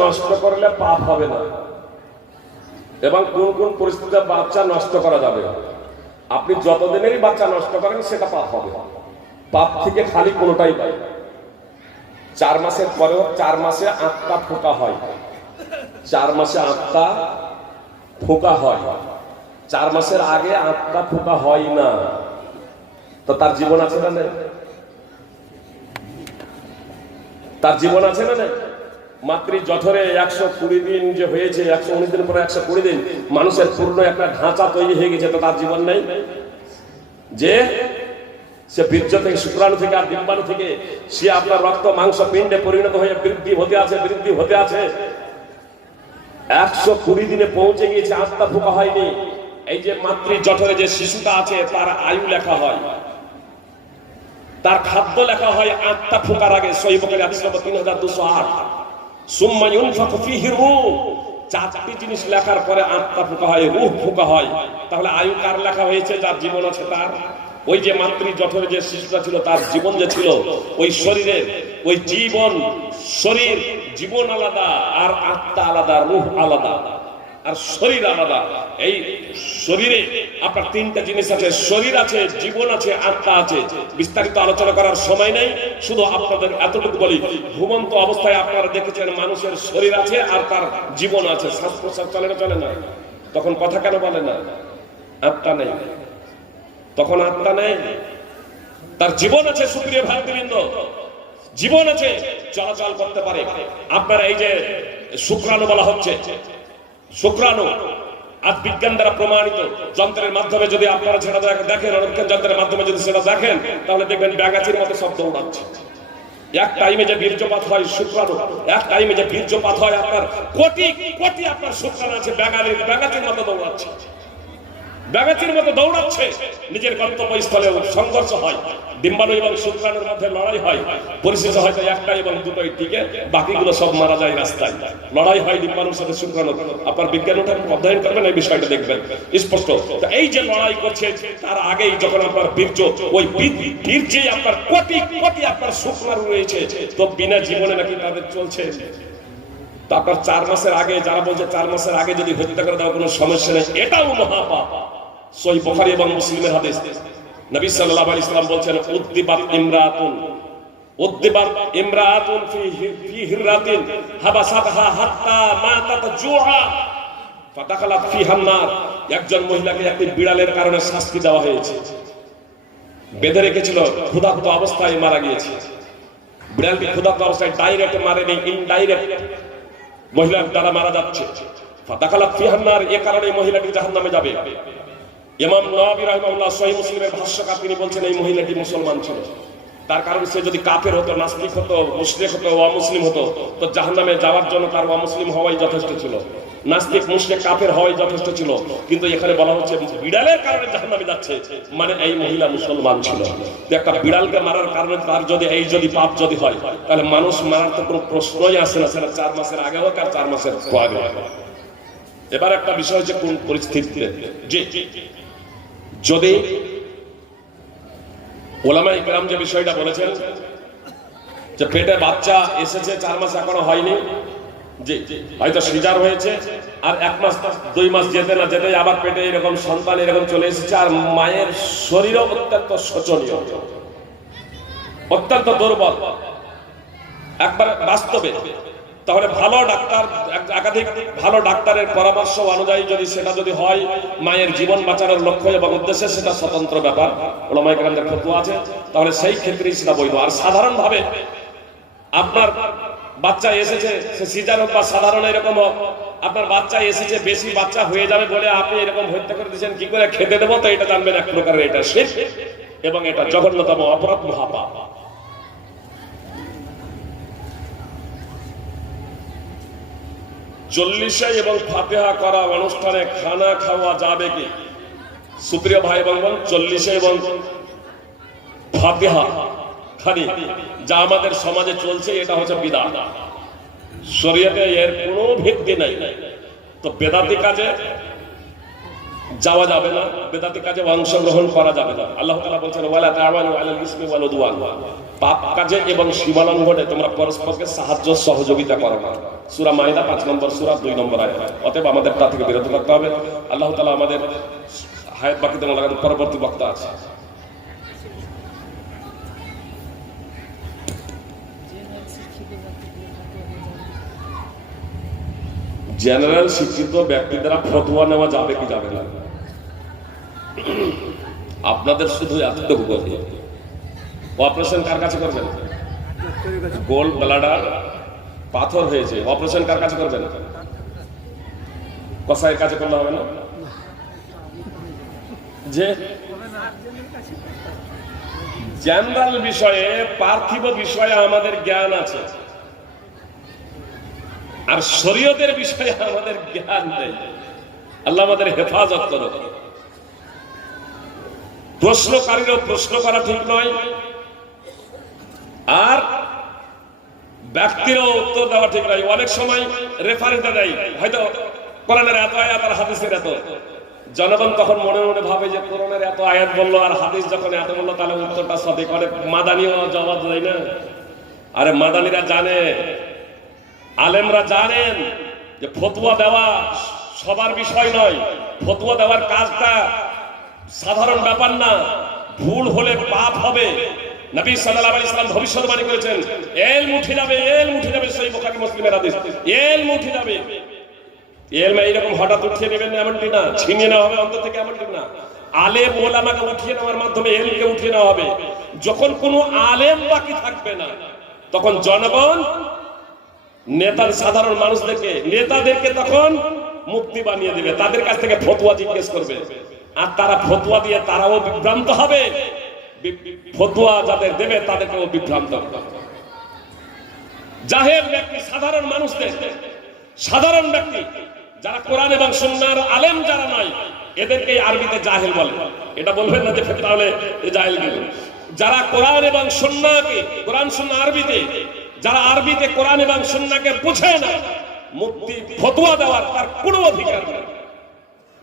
নষ্ট করলে পাপ হবে না, এবং কোন কোন পরিস্থিতিতে বাচ্চা নষ্ট করা যাবে। আপনি যতদিনেরই বাচ্চা নষ্ট করেন সেটা পাপ হবে, পাপ থেকে খালি কোনোটাই পাই। 4 মাসের পরেও 4 মাসে 8টা ফোঁকা হয়, 4 মাসে 8টা ফোঁকা হয়, 4 মাসের আগে 8টা ফোঁকা হয় না। তো তার জীবন আছে না নেই? তার জীবন আছে না নেই? মাতৃ জঠরে 120 দিন যে হয়েছে, 119 দিন পরে 120 দিন মানুষের পূর্ণ একটা ঢাঁচা তৈরি হয়ে গেছে, তো তার জীবন নেই? যে সে বীর্য থেকে, শুক্রাণু থেকে আর ডিম্বাণু থেকে সে আপনার রক্ত মাংস পিণ্ডে পরিণত হয়ে বৃদ্ধি হতে আছে, বৃদ্ধি হতে আছে। 120 দিনে পৌঁছে গিয়েছে, 8টা ফোঁকা হয়নি। এই যে মাতৃ জঠরে যে শিশুটা আছে তার আয়ু লেখা হয়, তার খাদ্য লেখা হয় 8টা ফোঁকার আগে। সহিহ বুখারী হাদিস নম্বর 3208। সুম্মা ইউনফাখু ফীহি রূহ, 4টি জিনিস লেখার পরে 8টা ফোঁকা হয়, রূহ ফোঁকা হয়। তাহলে আয়ু কার লেখা হয়েছে? যার জীবন আছে তার। ওই যে মাতৃ জঠরে যে শিশুটা ছিল তার জীবন যে ছিল, ওই শরীরের ওই জীবন, শরীর জীবন আলাদা, আর আত্মা আলাদা, রূহ আলাদা, আর শরীর আলাদা। এই শরীরে আপনার 3টা জিনিস আছে, শরীর আছে, জীবন আছে, আত্মা আছে। বিস্তারিত আলোচনা করার সময় নেই, শুধু আপনাদের এতটুকু বলি, ঘুমন্ত অবস্থায় আপনারা দেখেছেন মানুষের শরীর আছে আর তার জীবন আছে। শ্বাস প্রশ্বাস চলে না? চলে না? তখন কথা কেন বলে না? আত্মা নেই, তখন আত্মা নেই, তার জীবন আছে। সুপ্রিয় ভাতৃবৃন্দ, জীবন আছে, চলাচল করতে পারে। আপনার এই যে শুক্রাণু বলা হচ্ছে, শুক্রাণু আজ বিজ্ঞান দ্বারা প্রমাণিত, যন্ত্রের মাধ্যমে যদি আপনারা সেটা দেখেন, রণক্ষণ যন্ত্রের মাধ্যমে যদি সেটা দেখেন, তাহলে দেখবেন ব্যাঙাচির মতো শব্দ উড়াচ্ছে। এক টাইমে যে বীর্যপাত হয় শুক্রাণু, এক টাইমে যে বীর্যপাত হয়, আপনার কোটি কোটি আপনার শুক্রাণু আছে, ব্যাঙাচির মতো দৌড়াচ্ছে, ব্যাঙাচির মতো দৌড়াচ্ছে। নিজের গন্তব্যস্থলে সংঘর্ষ হয়, ডিম্বাণু এবং শুক্রাণুর মধ্যে লড়াই হয়, পরিশেষে হয়তো 1টা এবং 2টোই টিকে, বাকিগুলো সব মারা যায় রাস্তায়। লড়াই হয় ডিম্বাণুর সাথে শুক্রাণুর। আপনার বিজ্ঞান অধ্যয়ন করবেন, এই বিষয়টা দেখবেন স্পষ্ট। তো এই যে লড়াই করছে, তার আগেই যখন আপনার বীর্য, ওই বীর্যে আপনার কোটি কোটি আপনার শুক্রাণু রয়েছে, তো বিনা জীবনে নাকি তাদের চলছে। তো আপনার 4 মাসের আগে, যারা বলছে 4 মাসের আগে যদি হত্যা করে দেওয়া কোনো সমস্যা নেই, এটাও মহাপাপ। সহিহ বুখারী এবং মুসলিমের হাদিস, নবী সাল্লাল্লাহু আলাইহি ওয়াসাল্লাম বলছেন, উদ্দিবাত ইমরাআতুন ফি হিররাতিন হাবাসাতহা হাত্তা মাতাত জুআ ফাদাখালাত ফিহা আন-নার। একজন মহিলাকে একটি বিড়ালের কারণে শাস্তি দেওয়া হয়েছে, বেঁধে রেখেছিল, ক্ষুধার্ত অবস্থায় মারা গিয়েছে। বিড়ালটি ক্ষুধার্ত অবস্থায় ডাইরেক্ট মারেনি, ইনডাইরেক্ট মহিলার দ্বারা মারা যাচ্ছে। ফাদাখালাত ফিহা আন-নার, এই কারণে মহিলাটি জাহান্নামে যাবে। ইমাম নওয়াবী রাহিমাহুল্লাহ সহিহ মুসলিমের ভাষ্যকার তিনি বলছেন, এই মহিলাটি মুসলমান ছিল, তার কারণ সে যদি কাফের হতো, নাস্তিক হতো, মুশরিক হতো, অমুসলিম হতো, তো জাহান্নামে যাওয়ার জন্য তার অমুসলিম হওয়াই যথেষ্ট ছিল, নাস্তিক মুশরিক কাফের হওয়াই যথেষ্ট ছিল। কিন্তু এখানে বলা হচ্ছে বিড়ালের কারণে জাহান্নামে যাচ্ছে, মানে এই মহিলা মুসলমান ছিল। একটা বিড়ালকে মারার কারণে তার যদি পাপ যদি হয়, তাহলে মানুষ মারার তো কোনো প্রশ্নই আসে না, সেটা 4 মাসের আগে হোক আর 4 মাসের পরে হোক। এবার একটা বিষয় হচ্ছে কোন পরিস্থিতিতে, যে যদি ওলামায়ে কেরাম যে বিষয়টা বলেছেন যে পেটে বাচ্চা এসেছে, 4 মাস এখনো হয়নি, যে হয়তো সিজার হয়েছে, আর 1 মাস 2 মাস যেতে না যেতে আবার পেটে এরকম সন্তান এরকম চলে এসেছে, আর মায়ের শরীরও অত্যন্ত শোচনীয়, অত্যন্ত দুর্বল একবার বাস্তবে, তাহলে ভালো ডাক্তার, একাধিক ভালো ডাক্তারের পরামর্শ অনুযায়ী যদি সেটা যদি হয় মায়ের জীবন বাঁচানোর লক্ষ্য এবং উদ্দেশ্যে, সেটা স্বতন্ত্র ব্যাপার, ওলামায়ে কেরামদের ফতোয়া আছে, তাহলে সেই ক্ষেত্রেই সেটা বৈধ। আর সাধারণভাবে আপনার বাচ্চা এসেছে, সে সিজার হোক বা সাধারণ এরকম হোক, আপনার বাচ্চা এসেছে, বেশি বাচ্চা হয়ে যাবে বলে আপনি এরকম হত্যা করে দিয়েছেন, কি করে খেতে দেবো, তো এটা জানবেন এক প্রকারের এটা শিরক এবং এটা জঘন্যতম অপরাধ, মহাপাপ। চল্লিশে এবং ফাতিহা করা অনুষ্ঠানে খানা খাওয়া যাবে কি? সুপ্রিয় ভাই এবং বোন, 40 এবং ফাতিহা খানি যা আমাদের সমাজে চলছে, এটা হচ্ছে বিদআত। শরীয়তে এর কোনো ভিত্তি নাই। তো বেদাতি কাজে যাওয়া যাবে না, বেদাতি কাজে অংশগ্রহণ করা যাবে না। আল্লাহ তাআলা বলছেন ওয়ালা তাআওয়ানু আলাল ইসমি ওয়াল উদওয়ান, পাপ কাজে এবং সীমালঙ্ঘনে তোমরা পরস্পরকে সাহায্য সহযোগিতা করো না। সূরা মাইদা 5 নম্বর সূরা 2 নম্বর আয়াত। অতএব আমাদের তা থেকে বিরত থাকতে হবে। আল্লাহ তাআলা আমাদের হায়াত বাকিতে লাগাতে পরবর্তী বক্তা আছে। জেনারেল শিক্ষিত ব্যক্তি দ্বারা ফতোয়া নেওয়া যাবে কি যাবে না? আপনাদের শুধু এতটুকু বলি, অপারেশন কার কাছে করবেন? গোল্ড ব্লাডার পাথর হয়েছে, অপারেশন কার কাছে করবেন? কসাইয়ের কাছে করলে হবে না? যে জেনারেল বিষয়ে, পার্থিব বিষয়ে আমাদের জ্ঞান আছে, আর শরীয়তের বিষয়ে আমাদের জ্ঞান নেই। আল্লাহ আমাদের হেফাজত করো। প্রশ্নকারীরও প্রশ্ন করা ঠিক নয়, আর ব্যক্তিরও উত্তর দেওয়া ঠিক নয়। অনেক সময় রেফারেন্সে দেয়, হয়তো কোরআনের এত আয়াত আর হাদিসের এত, জনগণ তখন মনে মনে ভাবে যে কোরআনের এত আয়াত বললো আর হাদিস যখন এত বললো তাহলে উত্তরটা সঠিক। অনেক মাদানিও জবাব দেয় না। আরে মাদানিরা জানে, আলেমরা জানেন যে ফতোয়া দেওয়া সবার বিষয় নয়, ফতোয়া দেওয়ার কাজটা সাধারণ ব্যাপার না, ভুল হলে পাপ হবে। নবী সাল্লাল্লাহু আলাইহি ওয়াসাল্লাম ভবিষ্যৎবাণী করেছেন ইলম উঠে যাবে, ইলম উঠে যাবে। সহিহ বুখারী মুসলিমের হাদিস, ইলম উঠে যাবে। ইলম এইরকম হঠাৎ উঠিয়ে নেবেন না এমনটি না, ছিনিয়ে নেওয়া হবে অন্তর থেকে এমনটি না। আলেম ওলামাকে উঠিয়ে নেওয়ার মাধ্যমে ইলমকে উঠিয়ে নেওয়া হবে। যখন কোনো আলেম বাকি থাকবে না, তখন জনগণ নেতার সাধারণ মানুষদেরকে, নেতাদেরকে তখন মুক্তি বানিয়ে দেবে, তাদের কাছ থেকে ফতোয়া জিজ্ঞেস করবে, আর তারা ফতোয়া দিয়ে তারাও বিভ্রান্ত হবে, ফতোয়া যাদের দেবে তাদেরকেও বিভ্রান্ত হবে। জাহেল ব্যক্তি, সাধারণ মানুষদের, সাধারণ ব্যক্তি যারা কোরআন এবং সুন্নাহর আলেম যারা নয়, এদেরকে আরবিতে জাহেল বলে। এটা বলবেন না যে তাহলে জাহেল গেল। যারা কোরআন এবং সুন্নাহকে, কোরআন সুন্নাহ আরবিতে, যারা আরবিতে কোরআন এবং সুন্নাহকে বুঝে না, মুক্তি ফতোয়া দেওয়ার তার কোনো অধিকার নেই।